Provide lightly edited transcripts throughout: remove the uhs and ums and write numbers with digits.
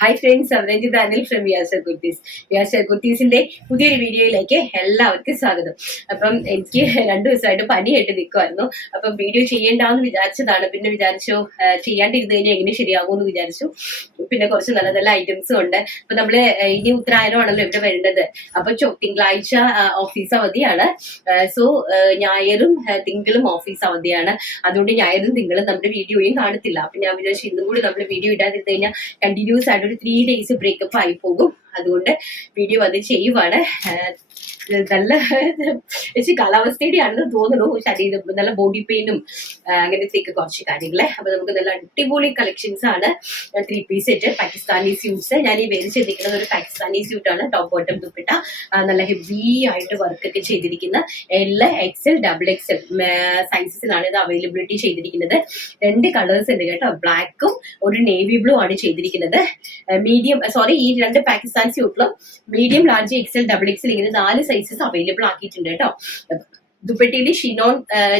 Hi friends, അവരഞ്ജിത് Anil from Vyasar Kurtis. Vyasar കുർത്തീസിന്റെ പുതിയൊരു വീഡിയോയിലേക്ക് എല്ലാവർക്കും സ്വാഗതം. അപ്പം എനിക്ക് 2 ദിവസമായിട്ട് പനിയായിട്ട് നിൽക്കുമായിരുന്നു. അപ്പം വീഡിയോ ചെയ്യേണ്ടാന്ന് വിചാരിച്ചതാണ്. പിന്നെ വിചാരിച്ചു ചെയ്യാണ്ടിരുന്ന് കഴിഞ്ഞാൽ എങ്ങനെ ശരിയാകുമെന്ന് വിചാരിച്ചു. പിന്നെ കുറച്ച് നല്ല നല്ല ഐറ്റംസും ഉണ്ട്. അപ്പൊ നമ്മള് ഇനി ഉത്തരായനമാണല്ലോ ഇവിടെ വരേണ്ടത്. അപ്പൊ തിങ്കളാഴ്ച ഓഫീസ് അവധിയാണ്. സോ ഞായറും തിങ്കളും ഓഫീസ് അവധിയാണ്. അതുകൊണ്ട് ഞായറും തിങ്കളും നമ്മുടെ വീഡിയോയും കാണത്തില്ല. അപ്പൊ ഞാൻ വിചാരിച്ചു ഇന്നും കൂടി നമ്മൾ വീഡിയോ ഇടാതിരുന്ന് കഴിഞ്ഞാൽ കണ്ടിന്യൂസ് ആയിട്ട് ഒരു 3 days ബ്രേക്കപ്പ് ആയി പോകും. അതുകൊണ്ട് വീഡിയോ അത് ചെയ്യുവാണ്. നല്ല കാലാവസ്ഥയുടെ ആണെന്ന് തോന്നുന്നു. ശരീരം നല്ല ബോഡി പെയിനും അങ്ങനത്തെയൊക്കെ കുറച്ച് കാര്യങ്ങളെ. അപ്പൊ നമുക്ക് നല്ല അടിപൊളി കളക്ഷൻസ് ആണ്. 3 piece സെറ്റ് പാകിസ്ഥാനി സ്യൂട്ട്സ്. ഞാൻ ഈ വേദിച്ചിരിക്കുന്നത് ഒരു പാകിസ്ഥാനി സ്യൂട്ട് ആണ്. ടോപ്പ് ബോട്ടം ദുപ്പട്ട, നല്ല ഹെവി ആയിട്ട് വർക്ക് ഒക്കെ ചെയ്തിരിക്കുന്ന എല്ലാ XL XXL സൈസസിലാണ് ഇത് അവൈലബിലിറ്റി ചെയ്തിരിക്കുന്നത്. 2 കളേഴ്സ് ഉണ്ട് കേട്ടോ. ബ്ലാക്കും ഒരു നേവി ബ്ലൂ ആണ് ചെയ്തിരിക്കുന്നത്. ഈ 2 പാകിസ്ഥാൻ സ്യൂട്ടിലും മീഡിയം, ലാർജ്, XL XXL ഇങ്ങനെ 4 സൈസസ് അവൈലബിൾ ആക്കിയിട്ടുണ്ട് കേട്ടോ. ദുപ്പട്ടയില്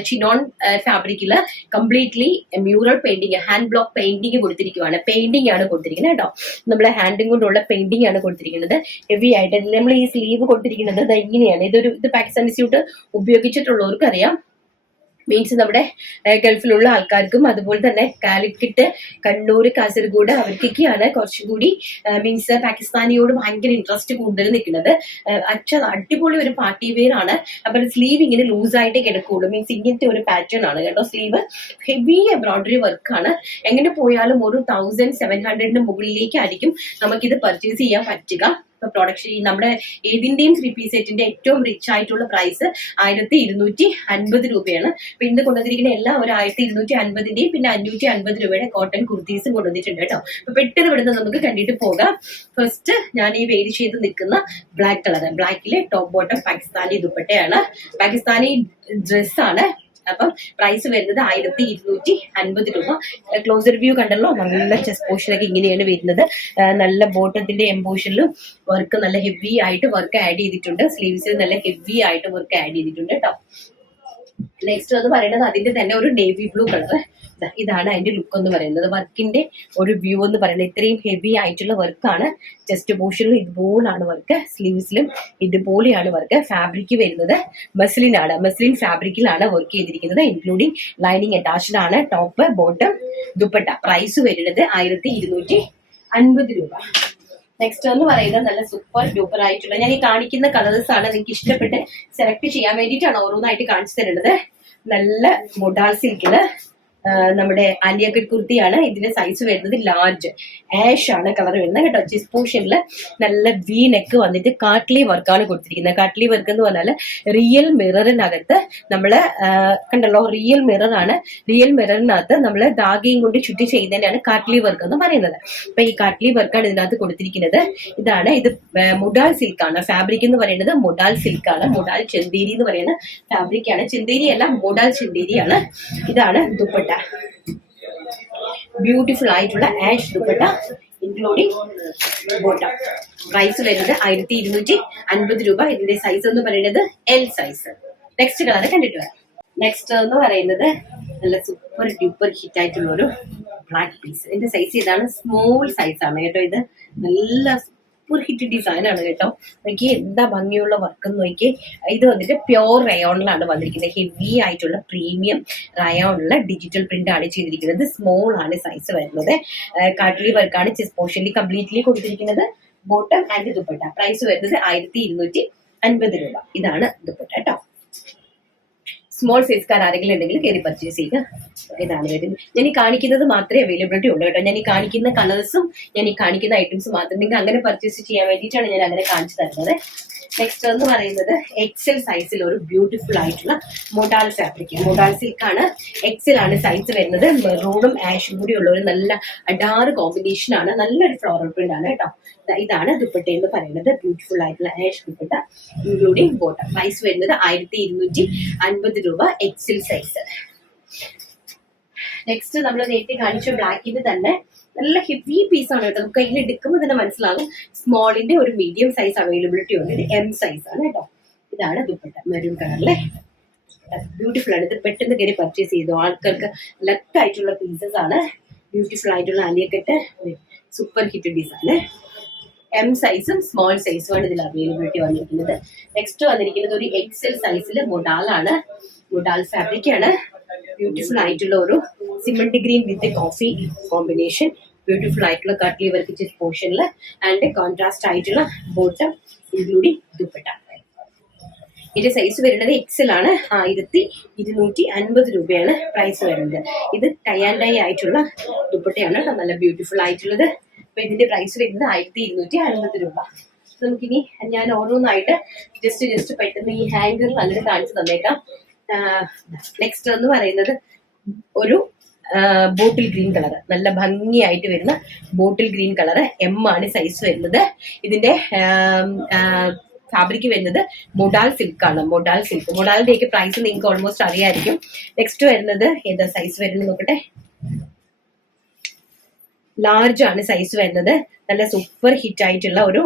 ചിനോൺ ഫാബ്രിക്കില് completely mural painting, hand block painting കൊടുത്തിരിക്കുവാണ്. പെയിന്റിംഗ് ആണ് കൊടുത്തിരിക്കുന്നത് കേട്ടോ. നമ്മളെ ഹാൻഡും കൊണ്ടുള്ള പെയിന്റിംഗ് ആണ് കൊടുത്തിരിക്കുന്നത്. ഹെവി ആയിട്ട് നമ്മൾ ഈ സ്ലീവ് കൊടുത്തിരിക്കുന്നത് ഇങ്ങനെയാണ്. ഇത് പാകിസ്ഥാനി സ്യൂട്ട് ഉപയോഗിച്ചിട്ടുള്ളവർക്ക് അറിയാം. മീൻസ് നമ്മുടെ ഗൾഫിലുള്ള ആൾക്കാർക്കും അതുപോലെ തന്നെ കാലിക്കറ്റ്, കണ്ണൂർ, കാസർഗോഡ് അവർക്കൊക്കെയാണ് കുറച്ചും കൂടി മീൻസ് പാകിസ്ഥാനിയോട് ഭയങ്കര ഇൻട്രസ്റ്റ് കൂടുതൽ നിൽക്കുന്നത്. അടിപൊളി ഒരു പാർട്ടി വെയർ ആണ്. അപ്പൊ സ്ലീവ് ഇങ്ങനെ ലൂസായിട്ട് കിടക്കുള്ളൂ. മീൻസ് ഇങ്ങനത്തെ ഒരു പാറ്റേൺ ആണ് കേട്ടോ. സ്ലീവ് ഹെവി എംബ്രോയിഡറി വർക്കാണ്. എങ്ങനെ പോയാലും ഒരു 1700 മുകളിലേക്കായിരിക്കും നമുക്കിത് പർച്ചേസ് ചെയ്യാൻ പറ്റുക. പ്രൊഡക്ഷൻ നമ്മുടെ ഏതിന്റെയും 3 piece സെറ്റിന്റെ ഏറ്റവും റിച്ച് ആയിട്ടുള്ള പ്രൈസ് 1250 രൂപയാണ്. അപ്പൊ ഇന്ന് കൊണ്ടുവന്നിരിക്കുന്ന എല്ലാം ഒരു 1250ന്റെയും പിന്നെ 550 രൂപയുടെ കോട്ടൺ കുർത്തീസും കൊണ്ടുവന്നിട്ടുണ്ട് കേട്ടോ. അപ്പൊ പെട്ടെന്ന് ഇവിടുന്ന് നമുക്ക് കണ്ടിട്ട് പോകാം. ഫസ്റ്റ് ഞാൻ ഈ വേരി ചെയ്ത് നിൽക്കുന്ന ബ്ലാക്ക് കളർ, ബ്ലാക്കിലെ ടോപ്പ് ബോട്ടം പാകിസ്ഥാനി ദുപ്പട്ടയാണ്. പാകിസ്ഥാനി ഡ്രസ്സാണ്. അപ്പം പ്രൈസ് വരുന്നത് 1250 രൂപ. ക്ലോസർ വ്യൂ കണ്ടല്ലോ. നല്ല ചെസ്റ്റ് പോർഷനൊക്കെ ഇങ്ങനെയാണ് വരുന്നത്. നല്ല ബോട്ടത്തിന്റെ എംപോഷനിലും വർക്ക് നല്ല ഹെവി ആയിട്ട് വർക്ക് ആഡ് ചെയ്തിട്ടുണ്ട്. സ്ലീവ്സിൽ നല്ല ഹെവി ആയിട്ട് വർക്ക് ആഡ് ചെയ്തിട്ടുണ്ട് കേട്ടോ. നെക്സ്റ്റ് എന്ന് പറയുന്നത് അതിന്റെ തന്നെ ഒരു നേവി ബ്ലൂ കളർ. ഇതാണ് അതിന്റെ ലുക്ക് എന്ന് പറയുന്നത്. വർക്കിന്റെ ഒരു വ്യൂ എന്ന് പറയുന്നത് ഇത്രയും ഹെവി ആയിട്ടുള്ള വർക്കാണ്. ചെസ്റ്റ് പോർഷനിലും ഇതുപോലാണ് വർക്ക്, സ്ലീവ്സിലും ഇതുപോലെയാണ് വർക്ക്. ഫാബ്രിക് വരുന്നത് മസ്ലിൻ ആണ്. മസ്ലിൻ ഫാബ്രിക്കിലാണ് വർക്ക് ചെയ്തിരിക്കുന്നത്. ഇൻക്ലൂഡിങ് ലൈനിങ് അറ്റാച്ച്ഡ് ആണ്. Top bottom dupatta. പ്രൈസ് വരുന്നത് 1250 രൂപ. നെക്സ്റ്റ് എന്ന് പറയുന്നത് നല്ല സൂപ്പർ ഡൂപ്പർ ആയിട്ടുള്ള, ഞാൻ ഈ കാണിക്കുന്ന കളേഴ്സ് ആണ് നിങ്ങൾക്ക് ഇഷ്ടപ്പെട്ട് സെലക്ട് ചെയ്യാൻ വേണ്ടിയിട്ടാണ് ഓരോന്നായിട്ട് കാണിച്ചു തരുന്നത്. നല്ല മൊഡാൾ സിൽക്കില് നമ്മുടെ ആലിയ കുർത്തിയാണ്. ഇതിന്റെ സൈസ് വരുന്നത് ലാർജ് ആഷ് ആണ് കളർ വരുന്നത് കേട്ടോ. ചെസ്റ്റ് പോർഷനിൽ നല്ല വി നെക്ക് വന്നിട്ട് കാട്ട്ലി വർക്കാണ് കൊടുത്തിരിക്കുന്നത്. കാട്ട്ലി വർക്ക് എന്ന് പറഞ്ഞാൽ റിയൽ മിററിനകത്ത് നമ്മള് കണ്ടല്ലോ, റിയൽ മിറർ ആണ്. റിയൽ മിററിനകത്ത് നമ്മള് ധാഗയും കൊണ്ട് ചുറ്റി ചെയ്യുന്നതിനാണ് കാട്ട്ലി വർക്ക് എന്ന് പറയുന്നത്. അപ്പൊ ഈ കാട്ട്ലി വർക്കാണ് ഇതിനകത്ത് കൊടുത്തിരിക്കുന്നത്. ഇത് മുഡാൽ സിൽക്കാണ്. ഫാബ്രിക് എന്ന് പറയുന്നത് മുഡാൽ സിൽക്കാണ്. മുഡാൽ ചെന്തേരി എന്ന് പറയുന്ന ഫാബ്രിക് ആണ്. ചെന്തേരി അല്ല, മുഡാൽ ചെന്തേരിയാണ്. ഇതാണ് ദുപ്പട്ട. ബ്യൂട്ടിഫുൾ ആയിട്ടുള്ള ash dupatta including bottom. Price വരുന്നത് 1250 രൂപ. ഇതിന്റെ സൈസ് എന്ന് പറയുന്നത് L സൈസ്. നെക്സ്റ്റ് കളർ കണ്ടിട്ട് വരാം. നെക്സ്റ്റ് എന്ന് പറയുന്നത് നല്ല സൂപ്പർ ഡ്യൂപ്പർ ഹിറ്റ് ആയിട്ടുള്ള ഒരു ബ്ലാക്ക് പീസ്. ഇതിന്റെ സൈസ് ഇതാണ്. സ്മോൾ സൈസ് ആണ് കേട്ടോ. ഇത് നല്ല സൂപ്പർ ഹിറ്റ് ഡിസൈൻ ആണ് കേട്ടോ. നോക്കി എന്താ ഭംഗിയുള്ള വർക്ക് എന്ന് നോക്കി. ഇത് വന്നിട്ട് പ്യോർ റയോണിലാണ് വന്നിരിക്കുന്നത്. ഹെവി ആയിട്ടുള്ള പ്രീമിയം റയോണിലുള്ള ഡിജിറ്റൽ പ്രിന്റ് ആണ് ചെയ്തിരിക്കുന്നത്. സ്മോൾ ആണ് സൈസ് വരുന്നത്. കാട്ട്ലി വർക്കാണ് ചെസ്റ്റ് പോർഷനിൽ കംപ്ലീറ്റ്ലി കൊടുത്തിരിക്കുന്നത്. Bottom and dupatta. പ്രൈസ് വരുന്നത് 1250 രൂപ. ഇതാണ് ദുപ്പട്ട കേട്ടോ. സ്മോൾ സൈസ്കാർ ആരെങ്കിലും ഉണ്ടെങ്കിൽ കയറി പർച്ചേസ് ചെയ്യുക. ഇതാണ് വരുന്നത്. ഞാൻ ഈ കാണിക്കുന്നത് മാത്രമേ അവൈലബിലിറ്റി ഉള്ളൂ കേട്ടോ. ഞാൻ ഈ കാണിക്കുന്ന കളേഴ്സും ഞാൻ ഈ കാണിക്കുന്ന ഐറ്റംസും മാത്രം നിങ്ങൾക്ക് അങ്ങനെ പർച്ചേസ് ചെയ്യാൻ വേണ്ടിയിട്ടാണ് ഞാൻ അങ്ങനെ കാണിച്ചു തരുന്നത്. നെക്സ്റ്റ് എന്ന് പറയുന്നത് XL സൈസിൽ ഒരു ബ്യൂട്ടിഫുൾ ആയിട്ടുള്ള മൊഡാൽ ഫാബ്രിക്. മൊഡാൽ സിൽക്കാണ്. XL ആണ് സൈസ് വരുന്നത്. മെറൂണും ആഷും കൂടി ഉള്ള ഒരു നല്ല അഡാറ് കോമ്പിനേഷൻ ആണ്. നല്ലൊരു ഫ്ലോറൽ പ്രിന്റ് ആണ് കേട്ടോ. ഇതാണ് ദുപ്പട്ട എന്ന് പറയുന്നത്. ബ്യൂട്ടിഫുൾ ആയിട്ടുള്ള ash dupatta including bottom. Price വരുന്നത് 1250 രൂപ. XL size. നെക്സ്റ്റ് നമ്മൾ നേരത്തെ കാണിച്ച ബ്ലാക്കിന് തന്നെ നല്ല ഹെവി പീസ് ആണ് കേട്ടോ. നമുക്ക് കയ്യിൽ എടുക്കുമ്പോൾ തന്നെ മനസ്സിലാകും. സ്മോളിന്റെ ഒരു മീഡിയം സൈസ് അവൈലബിലിറ്റി ഉണ്ട്. ഇത് M സൈസ് ആണ് കേട്ടോ. ഇതാണ് ദുപ്പട്ട. മെറൂൺ കളറിലെ ബ്യൂട്ടിഫുൾ ആണ്. ഇത് പെട്ടെന്ന് കയറി പർച്ചേസ് ചെയ്തു. ആൾക്കാർക്ക് ലക്ക് ആയിട്ടുള്ള പീസസ് ആണ്. ബ്യൂട്ടിഫുൾ ആയിട്ടുള്ള അലിയക്കെട്ട് സൂപ്പർ ഹിറ്റ് ഡിസൈന്. എം സൈസും സ്മോൾ സൈസുമാണ് ഇതിൽ അവൈലബിലിറ്റി വന്നിരിക്കുന്നത്. നെക്സ്റ്റ് വന്നിരിക്കുന്നത് ഒരു എക്സൽ സൈസിൽ മൊഡാലാണ്. മൊഡാൽ ഫാബ്രിക് ആണ്. ബ്യൂട്ടിഫുൾ ആയിട്ടുള്ള ഒരു സിമന്റ് ഗ്രീൻ വിത്ത് കോഫി കോമ്പിനേഷൻ. ബ്യൂട്ടിഫുൾ ആയിട്ടുള്ള കട്ട്ലി വർക്ക് ചെസ്റ്റ് പോർഷനിൽ ആൻഡ് കോൺട്രാസ്റ്റ് ആയിട്ടുള്ള ബോട്ടം ഇൻക്ലൂഡിംഗ് ദുപ്പട്ട. ഇതിന്റെ സൈസ് വരുന്നത് എക്സൽ ആണ്. 1250 രൂപയാണ് പ്രൈസ് വരുന്നത്. ഇത് ടൈ ആൻഡ് ഡൈ ആയിട്ടുള്ള ദുപ്പട്ടയാണ് കേട്ടോ, നല്ല ബ്യൂട്ടിഫുൾ ആയിട്ടുള്ളത്. അപ്പൊ ഇതിന്റെ പ്രൈസ് വരുന്നത് 1250 രൂപ. നമുക്കിനി ഞാൻ ഓരോന്നായിട്ട് ജസ്റ്റ് പെട്ടെന്ന് ഈ ഹാങ്കറിൽ അങ്ങനെ കാണിച്ചു തന്നേക്കാം. നെക്സ്റ്റ് എന്ന് പറയുന്നത് ഒരു ബോട്ടിൽ ഗ്രീൻ കളർ, നല്ല ഭംഗിയായിട്ട് വരുന്ന ബോട്ടിൽ ഗ്രീൻ കളർ. എം ആണ് സൈസ് വരുന്നത്. ഇതിന്റെ ഫാബ്രിക് വരുന്നത് മൊഡാൽ സിൽക്ക് ആണ്. മൊഡാൽ സിൽക്ക്, മൊഡാലിന്റെ ഒക്കെ പ്രൈസ് നിങ്ങൾക്ക് ഓൾമോസ്റ്റ് അറിയായിരിക്കും. നെക്സ്റ്റ് വരുന്നത് ഏതാ സൈസ് വരുന്നത് നോക്കട്ടെ. ലാർജ് ആണ് സൈസ് വരുന്നത്. നല്ല സൂപ്പർ ഹിറ്റ് ആയിട്ടുള്ള ഒരു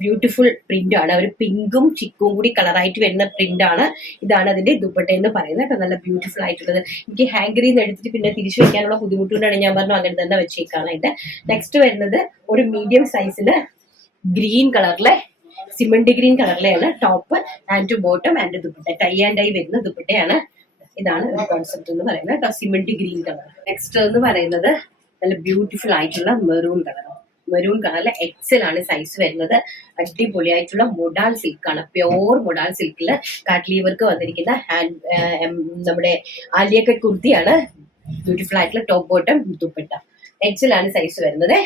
ബ്യൂട്ടിഫുൾ പ്രിന്റ് ആണ്. ഒരു പിങ്കും ചിക്കും കൂടി കളറായിട്ട് വരുന്ന പ്രിന്റ് ആണ്. ഇതാണ് അതിന്റെ ദുപ്പട്ട എന്ന് പറയുന്നത്. നല്ല ബ്യൂട്ടിഫുൾ ആയിട്ടുള്ളത്. എനിക്ക് ഹാങ്കറിൽ നിന്ന് എടുത്തിട്ട് പിന്നെ തിരിച്ചു വെക്കാനുള്ള ബുദ്ധിമുട്ടുകൊണ്ടാണ് ഞാൻ പറഞ്ഞു അങ്ങനെ തന്നെ വെച്ചേക്കാനായിട്ട്. നെക്സ്റ്റ് വരുന്നത് ഒരു മീഡിയം സൈസില് ഗ്രീൻ കളറിലെ സിമന്റ് ഗ്രീൻ കളറിലെയാണ് top and bottom and dupatta. Tie and dye വരുന്ന ദുപ്പട്ടയാണ്. ഇതാണ് ഒരു കോൺസെപ്റ്റ് എന്ന് പറയുന്നത്. Cement green colour. നെക്സ്റ്റ് എന്ന് പറയുന്നത് നല്ല ബ്യൂട്ടിഫുൾ ആയിട്ടുള്ള മെറൂൺ കളർ. മെറൂൺ കളറിലെ എക്സൽ ആണ് സൈസ് വരുന്നത്. അടിപൊളിയായിട്ടുള്ള മൊഡാൽ സിൽക്ക് ആണ്. പ്യോർ മൊഡാൽ സിൽക്കില് കാട്ട്ലി വർക്ക് വന്നിരിക്കുന്ന നമ്മുടെ ആലിയ കട്ട് കുർത്തിയാണ്. ബ്യൂട്ടിഫുൾ ആയിട്ടുള്ള ടോപ്പ് ബോട്ടം ദുപ്പട്ട. എക്സൽ ആണ് സൈസ് വരുന്നത്.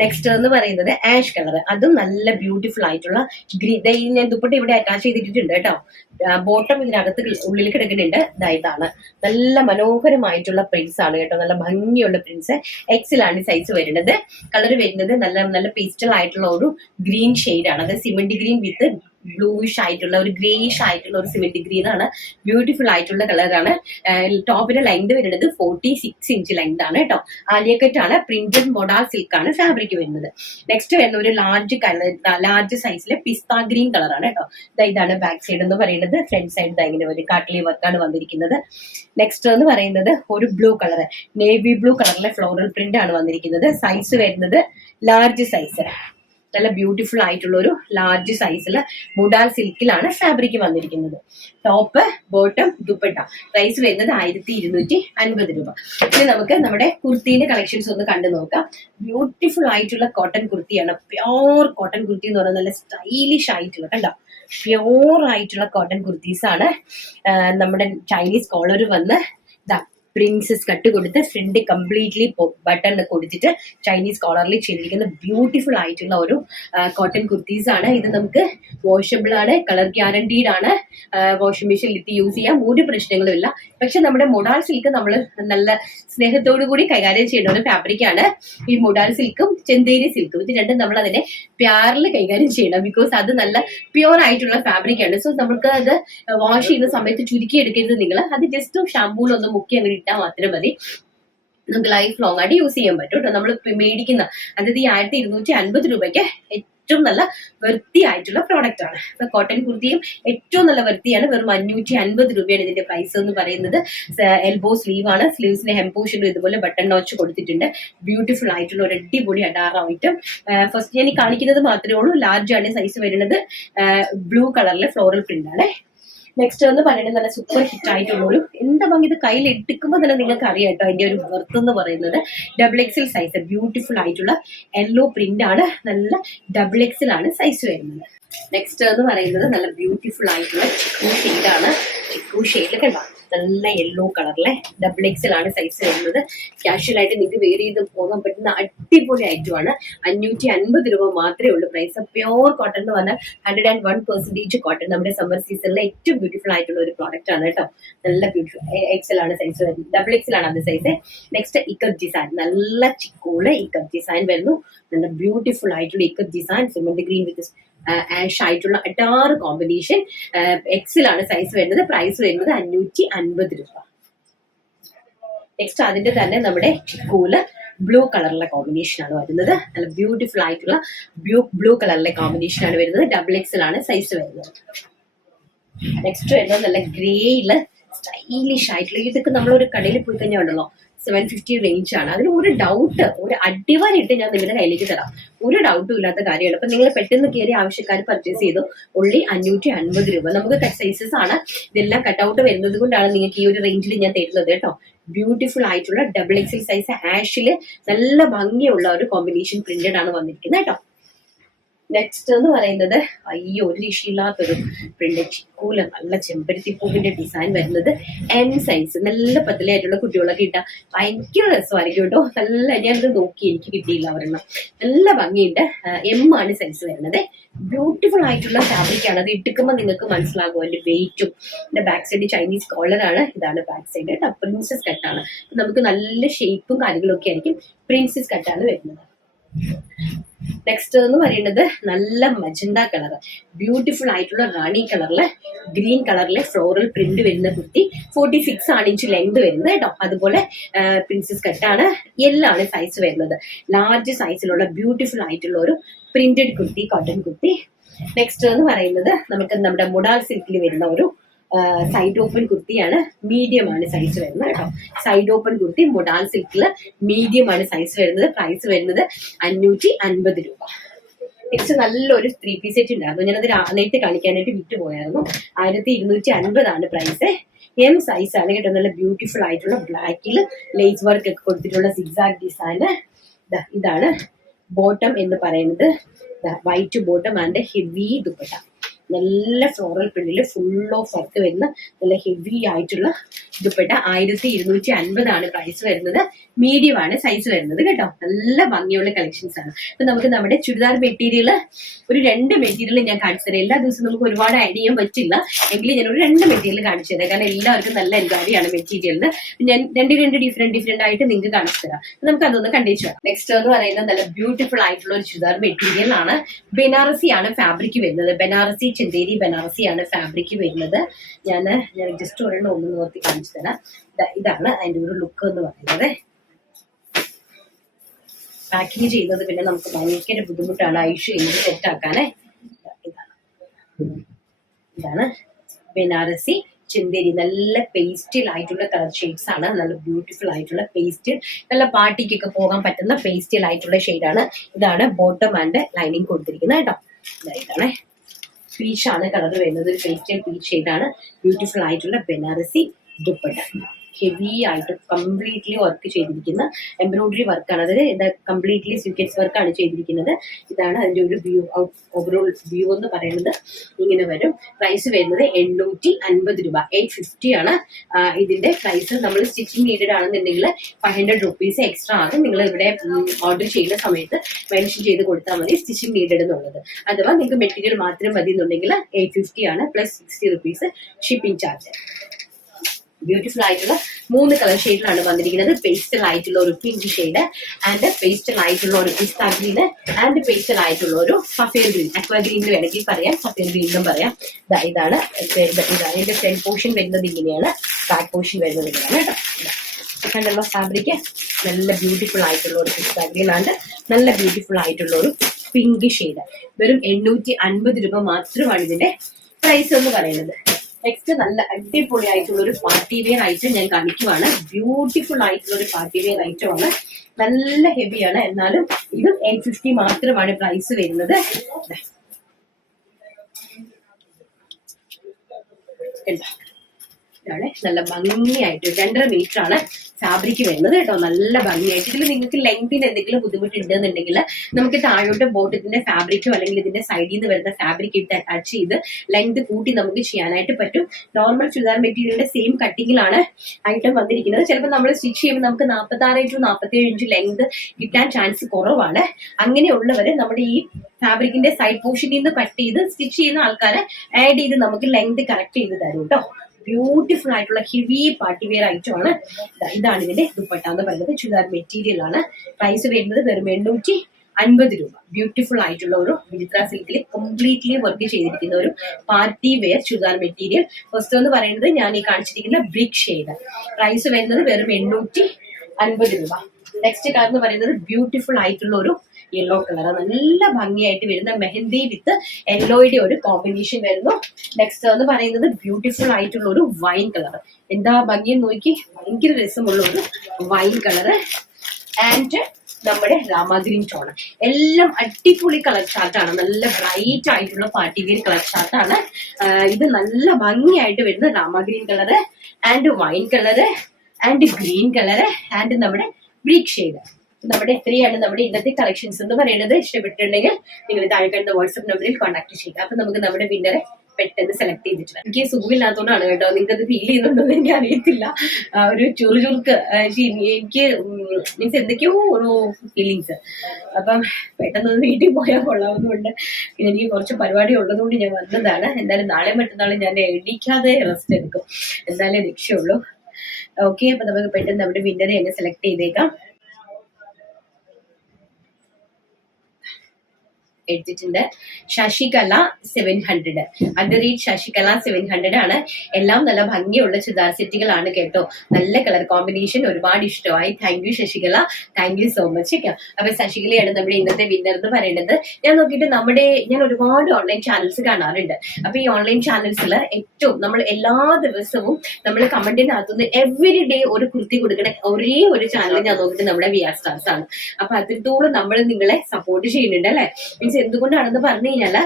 നെക്സ്റ്റ് എന്ന് പറയുന്നത് ആഷ് കളർ. അതും നല്ല ബ്യൂട്ടിഫുൾ ആയിട്ടുള്ള ഗ്രീൻ. ഞാൻ ദുപ്പട്ട ഇവിടെ അറ്റാച്ച് ചെയ്തിട്ടുണ്ട് കേട്ടോ. ബോട്ടം ഇതിനകത്ത് ഉള്ളിൽ കിടക്കുന്നുണ്ട്. ഇതാണ് നല്ല മനോഹരമായിട്ടുള്ള പ്രിന്റ്സ് ആണ് കേട്ടോ. നല്ല ഭംഗിയുള്ള പ്രിന്റ്സ്. എക്സലാണ് സൈസ് വരുന്നത്. കളർ വരുന്നത് നല്ല പേസ്റ്റൽ ആയിട്ടുള്ള ഒരു ഗ്രീൻ ഷെയ്ഡ് ആണ്. അത് സിമന്റ് ഗ്രീൻ വിത്ത് ബ്ലൂയിഷ് ആയിട്ടുള്ള ഒരു ഗ്രേയിഷ് ആയിട്ടുള്ള ഒരു സിമന്റ് ഗ്രീൻ ആണ്. ബ്യൂട്ടിഫുൾ ആയിട്ടുള്ള കളറാണ്. ടോപ്പിന്റെ ലെങ്ത് വരുന്നത് 46 ഇഞ്ച് ലെങ്ത് ആണ് കേട്ടോ. ആലിയക്കറ്റ് ആണ്. പ്രിന്റഡ് മൊഡാൽ സിൽക്ക് ആണ് ഫാബ്രിക് വരുന്നത്. നെക്സ്റ്റ് വരുന്ന ഒരു ലാർജ് സൈസിലെ പിസ്ത ഗ്രീൻ കളറാണ് കേട്ടോ. ഇതാണ് ബാക്ക് സൈഡ് എന്ന് പറയുന്നത്. ഫ്രണ്ട് സൈഡ് ഇങ്ങനെ ഒരു കാട്ട്ലി വർക്കാണ് വന്നിരിക്കുന്നത്. നെക്സ്റ്റ് എന്ന് പറയുന്നത് ഒരു ബ്ലൂ കളർ, നേവി ബ്ലൂ കളറിലെ ഫ്ലോറൽ പ്രിന്റ് ആണ് വന്നിരിക്കുന്നത്. സൈസ് വരുന്നത് ലാർജ് സൈസ്. നല്ല ബ്യൂട്ടിഫുൾ ആയിട്ടുള്ള ഒരു ലാർജ് സൈസില് മുഡാൽ സിൽക്കിലാണ് ഫാബ്രിക് വന്നിരിക്കുന്നത്. Top bottom dupatta. പ്രൈസ് വരുന്നത് 1250 രൂപ. ഇനി നമുക്ക് നമ്മുടെ കുർത്തിന്റെ കളക്ഷൻസ് ഒന്ന് കണ്ടു നോക്കാം. ബ്യൂട്ടിഫുൾ ആയിട്ടുള്ള കോട്ടൺ കുർത്തിയാണ്. പ്യോർ കോട്ടൺ കുർത്തി എന്ന് പറയുന്നത് നല്ല സ്റ്റൈലിഷ് ആയിട്ടുള്ള കണ്ടോ, പ്യോർ ആയിട്ടുള്ള കോട്ടൺ കുർത്തീസ് ആണ്. നമ്മുടെ ചൈനീസ് കോളർ വന്ന് പ്രിൻസസ് കട്ട് കൊടുത്ത് ഫ്രണ്ട് കംപ്ലീറ്റ്ലി ബട്ടൺ കൊടുത്തിട്ട് ചൈനീസ് കോളറിൽ ചെയ്തിരിക്കുന്ന ബ്യൂട്ടിഫുൾ ആയിട്ടുള്ള ഒരു കോട്ടൺ കുർത്തീസ് ആണ്. ഇത് നമുക്ക് വാഷബിൾ ആണ്, കളർ ഗ്യാരണ്ടീഡ് ആണ്. വാഷിംഗ് മെഷീനിൽ ഇട്ട് യൂസ് ചെയ്യാം, ഒരു പ്രശ്നങ്ങളും ഇല്ല. പക്ഷെ നമ്മുടെ മൊഡാൽ സിൽക്ക് നമ്മൾ നല്ല സ്നേഹത്തോടു കൂടി കൈകാര്യം ചെയ്യേണ്ട ഒരു ഫാബ്രിക് ആണ്. ഈ മൊഡാൽ സിൽക്കും ചെന്തേരി സിൽക്കും ഇത് രണ്ടും നമ്മൾ അതിനെ പ്യാറിൽ കൈകാര്യം ചെയ്യണം. ബിക്കോസ് അത് നല്ല പ്യോർ ആയിട്ടുള്ള ഫാബ്രിക് ആണ്. സോ നമുക്ക് അത് വാഷ് ചെയ്യുന്ന സമയത്ത് ചുരുക്കി എടുക്കരുത്. നിങ്ങൾ അത് ജസ്റ്റ് ഷാമ്പൂലൊന്ന് മുക്കി അങ്ങനെ ഇട്ടാൽ മാത്രം മതി. നമുക്ക് ലൈഫ് ലോങ് ആയിട്ട് യൂസ് ചെയ്യാൻ പറ്റും കേട്ടോ. നമ്മൾ മേടിക്കുന്ന അതായത് ഈ 1250 രൂപയ്ക്ക് ഏറ്റവും നല്ല വൃത്തിയായിട്ടുള്ള പ്രോഡക്റ്റ് ആണ്. കോട്ടൺ കുർത്തിയും ഏറ്റവും നല്ല വൃത്തിയാണ്. വെറും 550 രൂപയാണ് ഇതിന്റെ പ്രൈസ് എന്ന് പറയുന്നത്. എൽബോ സ്ലീവ് ആണ്. സ്ലീവ്സിന്റെ ഹെം പോർഷനും ഇതുപോലെ ബട്ടൺ നോച്ച് കൊടുത്തിട്ടുണ്ട്. ബ്യൂട്ടിഫുൾ ആയിട്ടുള്ള ഒരു അടിപൊളി അഡാറ ഐറ്റം. ഫസ്റ്റ് ഞാൻ ഈ കാണിക്കുന്നത് മാത്രമേ ഉള്ളൂ. ലാർജ് ആണ് സൈസ് വരുന്നത്. ബ്ലൂ കളറിലെ ഫ്ലോറൽ പ്രിന്റ് ആണ്. നെക്സ്റ്റ് എന്ന് പറയുന്നത് നല്ല സൂപ്പർ ഹിറ്റ് ആയിട്ടുള്ള ഒരു എന്താ ഭംഗി. ഇത് കയ്യിൽ എടുക്കുമ്പോൾ തന്നെ നിങ്ങൾക്ക് അറിയാം കേട്ടോ അതിന്റെ ഒരു വർത്ത് എന്ന് പറയുന്നത്. XXL സൈസ് ബ്യൂട്ടിഫുൾ ആയിട്ടുള്ള യെല്ലോ പ്രിന്റ് ആണ്. നല്ല XXL ആണ് സൈസ് വരുന്നത്. നെക്സ്റ്റ് എന്ന് പറയുന്നത് നല്ല ബ്യൂട്ടിഫുൾ ആയിട്ടുള്ള ചിക്കു ഷെയ്ഡാണ്. ചിക്കു ഷെയ്ഡ് കണ്ടോ, നല്ല യെല്ലോ കളറിലെ XXL ആണ് സൈസ് വരുന്നത്. കാഷ്വൽ ആയിട്ട് നിങ്ങൾക്ക് വെയർ ചെയ്ത് പോകാൻ പറ്റുന്ന അടിപൊളി ഐറ്റമാണ്. 550 രൂപ മാത്രമേ ഉള്ളൂ പ്രൈസ്. പ്യോർ കോട്ടൺ എന്ന് പറഞ്ഞാൽ 101% കോട്ടൺ. നമ്മുടെ സമ്മർ സീസണിലെ ഏറ്റവും ബ്യൂട്ടിഫുൾ ആയിട്ടുള്ള ഒരു പ്രോഡക്റ്റ് ആണ് കേട്ടോ. നല്ല ബ്യൂട്ടിഫുൾ XL ആണ് സൈസ് വരുന്നത്. XXL ആണ് അത് സൈസ്. നെക്സ്റ്റ് ഇക്കത്ത് ഡിസൈൻ, നല്ല ചിക്കോള് ഇക്കത്ത് ഡിസൈൻ വരുന്നു. നല്ല ബ്യൂട്ടിഫുൾ ആയിട്ടുള്ള ഇക്കത്ത് ഡിസൈൻ സിമന്റ് ഗ്രീൻ വിത്ത് ആഷ് ആയിട്ടുള്ള അഡാറ് കോമ്പിനേഷൻ. XL ആണ് സൈസ് വരുന്നത്. പ്രൈസ് വരുന്നത് 550 രൂപ. നെക്സ്റ്റ് അതിന്റെ തന്നെ നമ്മുടെ ചിക്കൂല് ബ്ലൂ കളറിലെ കോമ്പിനേഷൻ ആണ് വരുന്നത്. നല്ല ബ്യൂട്ടിഫുൾ ആയിട്ടുള്ള ബ്ലൂ കളറിലെ കോമ്പിനേഷൻ ആണ് വരുന്നത്. XXL ആണ് സൈസ് വരുന്നത്. നെക്സ്റ്റ് വരുന്നത് നല്ല ഗ്രേയില് സ്റ്റൈലിഷ് ആയിട്ടുള്ള. ഇതൊക്കെ നമ്മളൊരു കടയിൽ പോയി കഴിഞ്ഞാൽ ഉണ്ടല്ലോ 750 റേഞ്ച് ആണ്. അതിന് ഒരു ഡൗട്ട്, ഒരു അടിവാരിട്ട് ഞാൻ നിങ്ങളുടെ കയ്യിലേക്ക് തരാം. ഒരു ഡൗട്ടും ഇല്ലാത്ത കാര്യമാണ്. അപ്പൊ നിങ്ങൾ പെട്ടെന്ന് കയറി ആവശ്യക്കാർ പർച്ചേസ് ചെയ്തു. ഉള്ളി 550 രൂപ. നമുക്ക് കട്ട് സൈസസ് ആണ്, ഇതെല്ലാം കട്ടൗട്ട് വരുന്നത് കൊണ്ടാണ് നിങ്ങൾക്ക് ഈ ഒരു റേഞ്ചിൽ ഞാൻ തരുന്നത് കേട്ടോ. ബ്യൂട്ടിഫുൾ ആയിട്ടുള്ള XXL സൈസ് ആഷില് നല്ല ഭംഗിയുള്ള ഒരു കോമ്പിനേഷൻ പ്രിന്റഡ് ആണ് വന്നിരിക്കുന്നത് കേട്ടോ. നെക്സ്റ്റ് എന്ന് പറയുന്നത് അയ്യോ ഒരു രക്ഷയില്ലാത്തൊരു പ്രിന്റ്, ചിക്കൂല നല്ല ചെമ്പരത്തി പൂവിന്റെ ഡിസൈൻ വരുന്നത് M സൈസ്. നല്ല പത്തലായിട്ടുള്ള കുട്ടികളൊക്കെ ഇട്ടാൽ ഭയങ്കര രസമായിരിക്കും കേട്ടോ. നല്ല ഞാനത് നോക്കി, എനിക്ക് കിട്ടിയില്ല ഒരെണ്ണം. നല്ല ഭംഗിയുണ്ട്. M ആണ് സൈസ് വരുന്നത്. ബ്യൂട്ടിഫുൾ ആയിട്ടുള്ള ഫാബ്രിക് ആണ്. അത് ഇട്ടിക്കുമ്പോൾ നിങ്ങൾക്ക് മനസ്സിലാകും അതിന്റെ വെയിറ്റും. ഇതിന്റെ ബാക്ക് സൈഡ് ചൈനീസ് കോളറാണ്. ഇതാണ് ബാക്ക് സൈഡ് കേട്ടോ. പ്രിൻസസ് കട്ടാണ്. നമുക്ക് നല്ല ഷേപ്പും കാര്യങ്ങളൊക്കെ ആയിരിക്കും. പ്രിൻസസ് കട്ടാണ് വരുന്നത്. നെക്സ്റ്റ് എന്ന് പറയുന്നത് നല്ല മജന്ത കളർ, ബ്യൂട്ടിഫുൾ ആയിട്ടുള്ള റാണി കളറില് ഗ്രീൻ കളറിലെ ഫ്ലോറൽ പ്രിന്റ് വരുന്ന കുർത്തി. 46 ആണ് ഇഞ്ച് ലെങ്ത് വരുന്നത് കേട്ടോ. അതുപോലെ പ്രിൻസസ് കട്ടാണ്. എല്ലാണ് സൈസ് വരുന്നത്. ലാർജ് സൈസിലുള്ള ബ്യൂട്ടിഫുൾ ആയിട്ടുള്ള ഒരു printed kurti, cotton kurti. Next എന്ന് പറയുന്നത് നമുക്ക് നമ്മുടെ മുഡാൽ സിൽക്കിൽ വരുന്ന ഒരു സൈഡ് ഓപ്പൺ കുർത്തിയാണ്. മീഡിയം ആണ് സൈസ് വരുന്നത് കേട്ടോ. സൈഡ് ഓപ്പൺ കുർത്തി മുഡാൽ സിൽക്കില് മീഡിയം ആണ് സൈസ് വരുന്നത്. പ്രൈസ് വരുന്നത് 550 രൂപ. നെക്സ്റ്റ് നല്ലൊരു 3 പീസ് സെറ്റ് ഉണ്ടായിരുന്നു. ഞാനത് നേരത്തെ കാണിക്കാനായിട്ട് വിട്ടുപോയായിരുന്നു. 1250 ആണ് പ്രൈസ്. M സൈസ് ആണ് കേട്ടോ. നല്ല ബ്യൂട്ടിഫുൾ ആയിട്ടുള്ള ബ്ലാക്കിൽ ലേസ് വർക്ക് ഒക്കെ കൊടുത്തിട്ടുള്ള സിക്സാക് ഡിസൈന്. ഇതാണ് ബോട്ടം എന്ന് പറയുന്നത്. White bottom and heavy dupatta. നല്ല ഫ്ലോറൽ പ്രിന്റില് ഫുൾ ഓഫ് വർക്ക് വരുന്ന നല്ല ഹെവി ആയിട്ടുള്ള ദുപ്പട്ട. 1250 ആണ് പ്രൈസ് വരുന്നത്. മീഡിയം ആണ് സൈസ് വരുന്നത് കേട്ടോ. നല്ല ഭംഗിയുള്ള കളക്ഷൻസ് ആണ്. അപ്പൊ നമുക്ക് നമ്മുടെ ചുരിദാർ മെറ്റീരിയൽ ഒരു 2 മെറ്റീരിയൽ ഞാൻ കാണിച്ചു തരാം. എല്ലാ ദിവസവും നമുക്ക് ഒരുപാട് ആഡ് ചെയ്യാൻ പറ്റില്ല, എങ്കിലും ഞാൻ ഒരു 2 മെറ്റീരിയൽ കാണിച്ചു തരാം. കാരണം എല്ലാവർക്കും നല്ല എൻക്വയറിയാണ് മെറ്റീരിയലിന്. ഞാൻ രണ്ട് ഡിഫറെന്റ് ആയിട്ട് നിങ്ങൾക്ക് കാണിച്ചു തരാം. നമുക്ക് അതൊന്ന് കണ്ടിച്ചു തരാം. നെക്സ്റ്റ് എന്ന് പറയുന്നത് നല്ല ബ്യൂട്ടിഫുൾ ആയിട്ടുള്ള ഒരു ചുരിദാർ മെറ്റീരിയൽ ആണ്. ബനാറസി ആണ് ഫാബ്രിക് വരുന്നത്. ബനാറസി ചന്തേരി ബനാറസി ആണ് ഫാബ്രിക് വരുന്നത്. ഞാൻ ജസ്റ്റ് ഒരെണ്ണം ഒന്ന് നോക്കി കാണിച്ചു തരാം. ഇതാണ് അതിന്റെ ഒരു ലുക്ക് എന്ന് പറയുന്നത്. പാക്കിങ് ചെയ്യുന്നത് പിന്നെ നമുക്ക് ഭയങ്കര ബുദ്ധിമുട്ടാണ് ഐഷ് ചെയ്യുന്നത് സെറ്റ് ആക്കാനേ. ഇതാണ് ബനാറസി ചന്തേരി. നല്ല പേസ്റ്റൽ ആയിട്ടുള്ള കളർ ഷെയ്ഡ്സ് ആണ്. നല്ല ബ്യൂട്ടിഫുൾ ആയിട്ടുള്ള പേസ്റ്റൽ, നല്ല പാർട്ടിക്കൊക്കെ പോകാൻ പറ്റുന്ന പേസ്റ്റൽ ആയിട്ടുള്ള ഷെയ്ഡാണ്. ഇതാണ് ബോട്ടം ആൻഡ് ലൈനിങ് കൊടുത്തിരിക്കുന്നത് കേട്ടോ. ഇതാണ് പീച്ച് ആണ് കളർ വരുന്നത്. ഒരു പേസ്റ്റൽ പീച്ച് ഷെയ്ഡാണ്. ബ്യൂട്ടിഫുൾ ആയിട്ടുള്ള ബനാറസി ദുപ്പട്ട. ഹെവി ആയിട്ട് കംപ്ലീറ്റ്ലി വർക്ക് ചെയ്തിരിക്കുന്ന എംബ്രോയിഡറി വർക്കാണ്. അതായത് കംപ്ലീറ്റ്ലി സീക്വൻസ് വർക്കാണ് ചെയ്തിരിക്കുന്നത്. ഇതാണ് അതിന്റെ ഒരു വ്യൂ, ഓവറോൾ വ്യൂ എന്ന് പറയുന്നത് ഇങ്ങനെ വരും. പ്രൈസ് വരുന്നത് 850 രൂപ. 850 ആണ് ഇതിന്റെ പ്രൈസ്. നമ്മൾ സ്റ്റിച്ചിങ് നീഡഡ് ആണെന്നുണ്ടെങ്കിൽ 500 റുപ്പീസ് എക്സ്ട്രാ ആകും. നിങ്ങൾ ഇവിടെ ഓർഡർ ചെയ്യുന്ന സമയത്ത് മെൻഷൻ ചെയ്ത് കൊടുത്താൽ മതി സ്റ്റിച്ചിങ് നീഡഡ് എന്നുള്ളത്. അഥവാ നിങ്ങൾക്ക് മെറ്റീരിയൽ മാത്രം മതി എന്നുണ്ടെങ്കിൽ 850 ആണ് plus 60 rupees shipping charge. Beautiful ആയിട്ടുള്ള 3 കളർ ഷെയ്ഡിലാണ് വന്നിരിക്കുന്നത്. പേസ്റ്റൽ ആയിട്ടുള്ള ഒരു പിങ്ക് ഷെയ്ഡ് ആൻഡ് പേസ്റ്റൽ ആയിട്ടുള്ള ഒരു പിസ്ത ഗ്രീൻ ആൻഡ് പേസ്റ്റൽ ആയിട്ടുള്ള ഒരു സഫേർ ഗ്രീൻ. അക്വ ഗ്രീനിൽ വേണമെങ്കിൽ പറയാം, സഫേർ ഗ്രീനിലും പറയാം. ഇതാണ് ഇതിന്റെ ഫ്രണ്ട് പോർഷൻ വരുന്നത് ഇങ്ങനെയാണ്, ബാക്ക് പോർഷൻ വരുന്നത് ഇങ്ങനെയാണ് കേട്ടോ. കണ്ടുള്ള ഫാബ്രിക് നല്ല ബ്യൂട്ടിഫുൾ ആയിട്ടുള്ള ഒരു പിസ്ത ഗ്രീൻ ആൻഡ് നല്ല ബ്യൂട്ടിഫുൾ ആയിട്ടുള്ള ഒരു പിങ്ക് ഷെയ്ഡ്. വെറും 850 രൂപ മാത്രമാണ് ഇതിന്റെ പ്രൈസ് എന്ന് പറയുന്നത്. നെക്സ്റ്റ് നല്ല അടിപൊളി ആയിട്ടുള്ള ഒരു പാർട്ടി വെയർ ഐറ്റം ഞാൻ കാണിക്കുവാണ്. ബ്യൂട്ടിഫുൾ ആയിട്ടുള്ള ഒരു പാർട്ടി വെയർ ഐറ്റം ആണ്. നല്ല ഹെവിയാണ്. എന്നാലും ഇതും 850 മാത്രമാണ് പ്രൈസ് വരുന്നത്. നല്ല ഭംഗിയായിട്ട് 2.5 മീറ്റർ ആണ് ഫാബ്രിക് വരുന്നത് കേട്ടോ. നല്ല ഭംഗിയായിട്ട്. ഇതിൽ നിങ്ങൾക്ക് ലെങ്തിന് എന്തെങ്കിലും ബുദ്ധിമുട്ടുണ്ടെന്നുണ്ടെങ്കിൽ നമുക്ക് താഴോട്ട് ബോട്ടത്തിന്റെ ഫാബ്രിക്കോ അല്ലെങ്കിൽ ഇതിന്റെ സൈഡിൽ നിന്ന് വരുന്ന ഫാബ്രിക് ഇട്ട് അറ്റാച്ച് ചെയ്ത് ലെങ്ത് കൂട്ടി നമുക്ക് ചെയ്യാനായിട്ട് പറ്റും. നോർമൽ ചുരിദാർ മെറ്റീരിയലിന്റെ സെയിം കട്ടിങ്ങിലാണ് ഐറ്റം വന്നിരിക്കുന്നത്. ചിലപ്പോൾ നമ്മൾ സ്റ്റിച്ച് ചെയ്യുമ്പോൾ നമുക്ക് 46 to 47 ഇഞ്ച് ലെങ്ത് കിട്ടാൻ ചാൻസ് കുറവാണ്. അങ്ങനെയുള്ളവര് നമ്മുടെ ഈ ഫാബ്രിക്കിന്റെ സൈഡ് പോർഷനിൽ നിന്ന് കട്ട് ചെയ്ത് സ്റ്റിച്ച് ചെയ്യുന്ന ആൾക്കാരെ ആഡ് ചെയ്ത് നമുക്ക് ലെങ്ത് കറക്റ്റ് ചെയ്ത് തരും കേട്ടോ. ബ്യൂട്ടിഫുൾ ആയിട്ടുള്ള ഹെവി പാർട്ടി വെയർ ഐറ്റം ആണ്. ഇതാണ് ഇതിന്റെ ദുപ്പട്ട എന്ന് പറയുന്നത്. ചുരിദാർ മെറ്റീരിയൽ ആണ്. പ്രൈസ് വരുന്നത് വെറും 850 രൂപ. ബ്യൂട്ടിഫുൾ ആയിട്ടുള്ള ഒരു വിചിത്ര സിൽക്കിൽ കംപ്ലീറ്റ്ലി വർക്ക് ചെയ്തിരിക്കുന്ന ഒരു party wear churidar material. First എന്ന് പറയുന്നത് ഞാൻ ഈ കാണിച്ചിരിക്കുന്ന ബ്രിക്ക് ഷെയ്ഡ്. പ്രൈസ് വരുന്നത് വെറും 850 രൂപ. നെക്സ്റ്റ് കളർ എന്ന് പറയുന്നത് ബ്യൂട്ടിഫുൾ ആയിട്ടുള്ള ഒരു യെല്ലോ കളർ, നല്ല ഭംഗിയായിട്ട് വരുന്ന മെഹന്തി വിത്ത് യെല്ലോയുടെ ഒരു കോമ്പിനേഷൻ വരുന്നു. നെക്സ്റ്റ് എന്ന് പറയുന്നത് ബ്യൂട്ടിഫുൾ ആയിട്ടുള്ള ഒരു വൈൻ കളർ, എന്താ ഭംഗി നോക്കി, ഭയങ്കര രസമുള്ള ഒരു വൈൻ കളർ. ആൻഡ് നമ്മുടെ രാമ ഗ്രീൻ ടോൺ, എല്ലാം അടിപൊളി കളർ ചാർട്ടാണ്, നല്ല ബ്രൈറ്റ് ആയിട്ടുള്ള പാർട്ടി വെയർ കളർ ചാർട്ടാണ്. ഇത് നല്ല ഭംഗിയായിട്ട് വരുന്ന Rama green colour and wine colour and green colour and നമ്മുടെ ബ്രിക്ക് ഷെയ്ഡ്. നമ്മുടെ എത്രയാണ് നമ്മുടെ ഇന്നത്തെ കളക്ഷൻസ് എന്ന് പറയുന്നത്. ഇഷ്ടപ്പെട്ടിട്ടുണ്ടെങ്കിൽ നിങ്ങൾ താഴെ കാണുന്ന വാട്സ്ആപ്പ് നമ്പറിൽ കോൺടാക്ട് ചെയ്യുക. അപ്പൊ നമുക്ക് നമ്മുടെ വിന്നറെ പെട്ടെന്ന് സെലക്ട് ചെയ്തിട്ടുണ്ട്. എനിക്ക് സുഖമില്ലാത്തതുകൊണ്ടാണ് കേട്ടോ, നിങ്ങൾക്ക് അത് ഫീൽ ചെയ്യുന്നുണ്ടോ എന്ന് എനിക്ക് അറിയത്തില്ല. ഒരു ചുറുചുറുക്ക് എനിക്ക് മീൻസ് എന്തൊക്കെയോ ഒരു ഫീലിങ്സ്. അപ്പം പെട്ടെന്ന് വീട്ടിൽ പോയാൽ കൊള്ളാവുന്നതുകൊണ്ട് പിന്നെ എനിക്ക് കുറച്ച് പരിപാടി ഉള്ളതുകൊണ്ട് ഞാൻ വന്നതാണ്. എന്തായാലും നാളെ മറ്റന്നാളും ഞാൻ എണീക്കാതെ റെസ്റ്റ് എടുക്കും, എന്തായാലും രക്ഷയുള്ളൂ. ഓക്കെ, അപ്പൊ നമുക്ക് പെട്ടെന്ന് നമ്മുടെ വിന്നറെ അങ്ങ് സെലക്ട് ചെയ്തേക്കാം. എടുത്തിട്ടുണ്ട് ശശികല 700 @ശശികല 700 ആണ്. എല്ലാം നല്ല ഭംഗിയുള്ള ചുരിദാർ സെറ്റുകളാണ് കേട്ടോ, നല്ല കളർ കോമ്പിനേഷൻ, ഒരുപാട് ഇഷ്ടമായി. Thank you Sasikala, thank you so much. Okay, അപ്പൊ ശശികലയാണ് നമ്മുടെ ഇന്നത്തെ വിന്നർ എന്ന് പറയുന്നത്. ഞാൻ നോക്കിയിട്ട് ഞാൻ ഒരുപാട് ഓൺലൈൻ ചാനൽസ് കാണാറുണ്ട്. അപ്പൊ ഈ ഓൺലൈൻ ചാനൽസിൽ ഏറ്റവും നമ്മൾ എല്ലാ ദിവസവും നമ്മൾ കമന്റിനകത്തുനിന്ന് എവറി ഡേ ഒരു കുർത്തി കൊടുക്കുന്ന ഒരേ ഒരു ചാനൽ ഞാൻ നോക്കിയിട്ട് നമ്മുടെ VR സ്റ്റാർസ് ആണ്. അപ്പൊ അത്രത്തോളം നമ്മൾ നിങ്ങളെ സപ്പോർട്ട് ചെയ്യുന്നുണ്ട് അല്ലെ. മീൻസ് എന്തുകൊണ്ടാണെന്ന് പറഞ്ഞു കഴിഞ്ഞാല്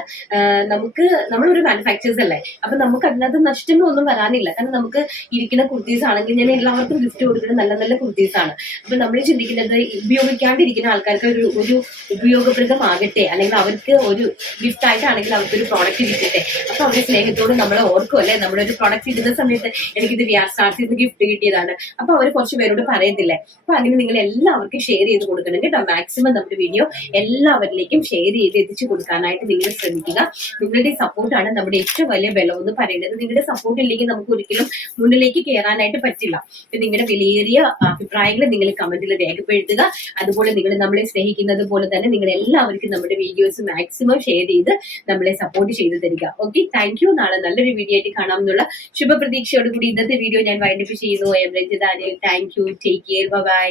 നമ്മളൊരു മാനുഫാക്ചേഴ്സ് അല്ലേ, അപ്പൊ നമുക്ക് അതിനകത്ത് നഷ്ടങ്ങളൊന്നും വരാനില്ല. കാരണം നമുക്ക് ഇരിക്കുന്ന കുർത്തീസ് ആണെങ്കിൽ ഞാൻ എല്ലാവർക്കും ഗിഫ്റ്റ് കൊടുക്കുന്നത് നല്ല നല്ല കുർത്തീസ് ആണ്. അപ്പൊ നമ്മൾ ചിന്തിക്കുന്നത് ഉപയോഗിക്കാണ്ടിരിക്കുന്ന ആൾക്കാർക്ക് ഒരു ഉപയോഗപ്രദമാകട്ടെ, അല്ലെങ്കിൽ അവർക്ക് ഒരു ഗിഫ്റ്റ് ആയിട്ടാണെങ്കിൽ അവർക്കൊരു പ്രോഡക്റ്റ് കിട്ടട്ടെ. അപ്പൊ അവരുടെ സ്നേഹത്തോട് നമ്മളെ ഓർക്കും അല്ലെ, നമ്മളൊരു പ്രോഡക്റ്റ് ഇടുന്ന സമയത്ത് എനിക്കിത് VR സ്റ്റാർസിൽ നിന്ന് ഗിഫ്റ്റ് കിട്ടിയതാണ്, അപ്പൊ അവർ കുറച്ച് പേരോട് പറയത്തില്ലേ. അപ്പൊ അങ്ങനെ നിങ്ങൾ എല്ലാവർക്കും ഷെയർ ചെയ്ത് കൊടുക്കണം കേട്ടോ. മാക്സിമം നമ്മുടെ വീഡിയോ എല്ലാവരിലേക്കും ഷെയർ ചെയ്ത് എത്തിച്ചു കൊടുക്കാനായിട്ട് നിങ്ങൾ ശ്രമിക്കുക. നിങ്ങളുടെ സപ്പോർട്ടാണ് നമ്മുടെ ഏറ്റവും വലിയ ബലം എന്ന് പറയുന്നത്. നിങ്ങളുടെ സപ്പോർട്ട് ഇല്ലെങ്കിൽ നമുക്ക് ഒരിക്കലും മുന്നിലേക്ക് കയറാനായിട്ട് പറ്റില്ല. നിങ്ങളുടെ വിലയേറിയ അഭിപ്രായങ്ങൾ നിങ്ങൾ കമന്റിൽ രേഖപ്പെടുത്തുക. അതുപോലെ നിങ്ങൾ നമ്മളെ സ്നേഹിക്കുന്നത് പോലെ തന്നെ നിങ്ങൾ എല്ലാവർക്കും നമ്മുടെ വീഡിയോസ് മാക്സിമം ഷെയർ ചെയ്ത് നമ്മളെ സപ്പോർട്ട് ചെയ്ത് തരിക. Okay, thank you. നാളെ നല്ലൊരു വീഡിയോ ആയിട്ട് കാണാമെന്നുള്ള ശുഭപ്രതീക്ഷയോടുകൂടി ഇന്നത്തെ വീഡിയോ ഞാൻ വൈൻഡപ്പ് ചെയ്യുന്നു. I am Ranjitha Anil. Thank you. Take care. By.